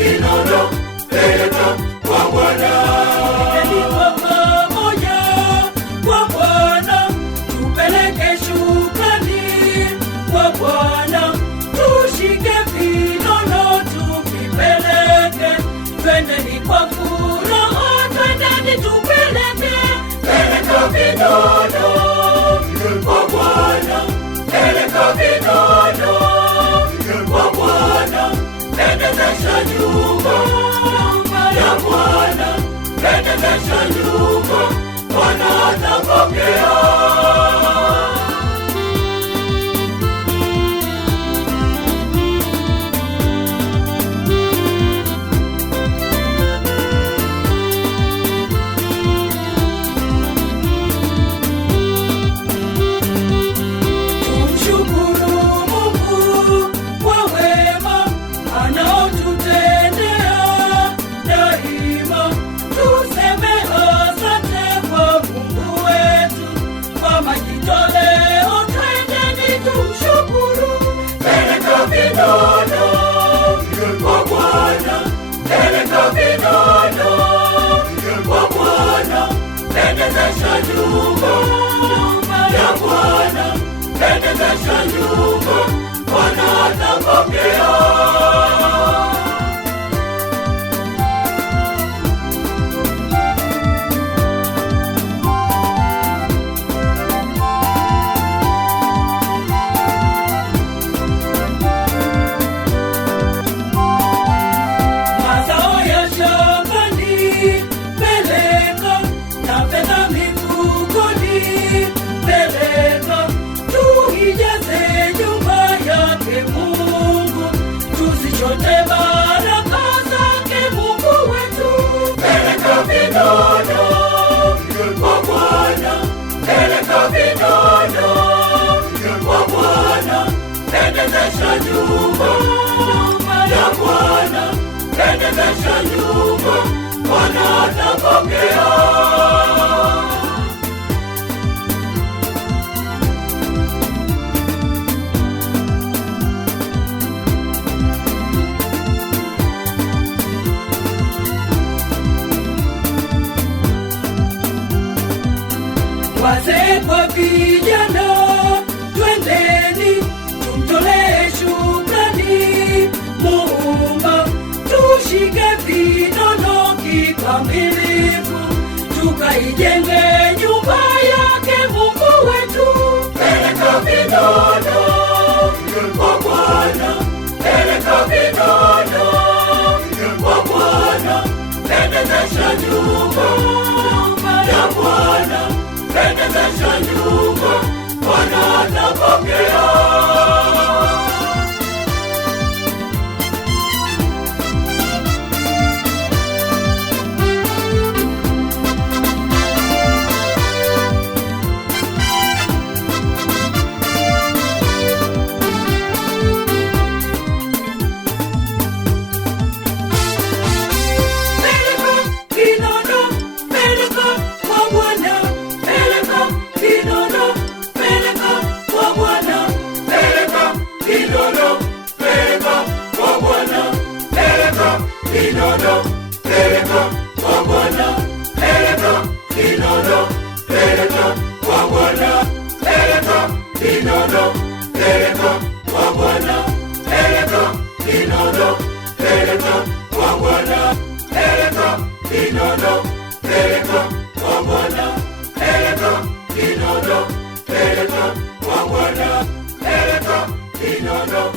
Kinondo, peleka kwa Bwana. Kwa pamoja kwa Bwana, tupeleke shukrani kwa Bwana. Tushike vinono tukipeleke, twendeni kwa furaha, twendeni tupeleke. Peleka vinono kwa Bwana, peleka vinono kwa Bwana. Pendezesha nyumba ya Bwana, pendezesha nyumba, Bwana atapokea. Vinono kwa Bwana, peleka vinono kwa Bwana. Pendezesha nyumba ya Bwana, pendezesha nyumba, Bwana atapokea. Tuzichote baraka zake Mungu wetu. Peleka vinono kwa Bwana, peleka vinono kwa Bwana. Pendezesha nyumba ya Bwana, pendezesha nyumba, Bwana atapokea. Wazee kwa vijana, twendeni tumtolee shukrani Muumba. Tushike vinono kikamilifu, tukaijenge nyumba yake Mungu wetu. Peleka vinono kwa Bwana, peleka vinono kwa Bwana. Pendezesha nyumba ya Bwana, pendezesha nyumba, Bwana atapokea. Kinondo, peleka kwa Bwana, peleka kinono, peleka kwa Bwana, peleka kinono, peleka kwa Bwana, peleka kinono, peleka kwa Bwana, peleka kinono, peleka kwa Bwana, peleka kinono, peleka kwa Bwana, peleka kinono.